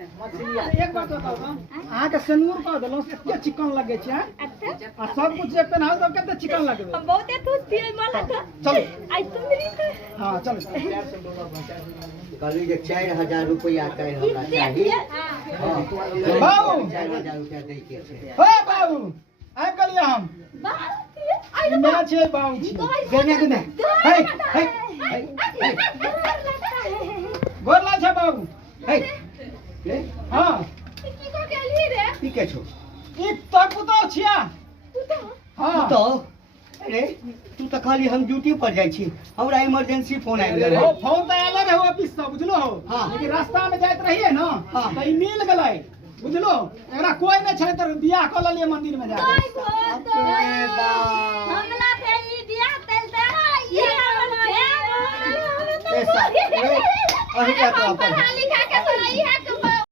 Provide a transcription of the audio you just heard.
एक बात बताओ तो अहाँ के सनूर का दलो से क्या चिकन लगे छै अच्छा और सब कुछ जे पहनाओ तो कितना चिकन लगबे हम बहुते खुश छियै मला का चलो आई सुंदरी का हां चलो कहली जे 4000 रुपया कह हमरा चाहिए हां बाबू 4000 रुपया दै के छै हे बाबू आबि गेलियै हम आई ना छै बाबू छी गने गने हे हे गोर ला छै बाबू हे हां की को गेली रे की के छो ई तो पुतो छिया हां तो अरे तू तो खाली हम ड्यूटी पर जाई छी हमरा इमरजेंसी फोन आबि गेल ओ फोन तो आले रहे ऑफिस से बुझलो हो हाँ। लेकिन रास्ता में जाइत रहिए ना हाँ। तो ई मिल गेलै बुझलो एकरा कोई नै छै त बियाह क लेलिए मंदिर में जाके अरे बा हमला पे ई बियाह तेल तेरा ये हमर ऐसा अरे क्या तो पढ़ा लिखा के तोरा इहे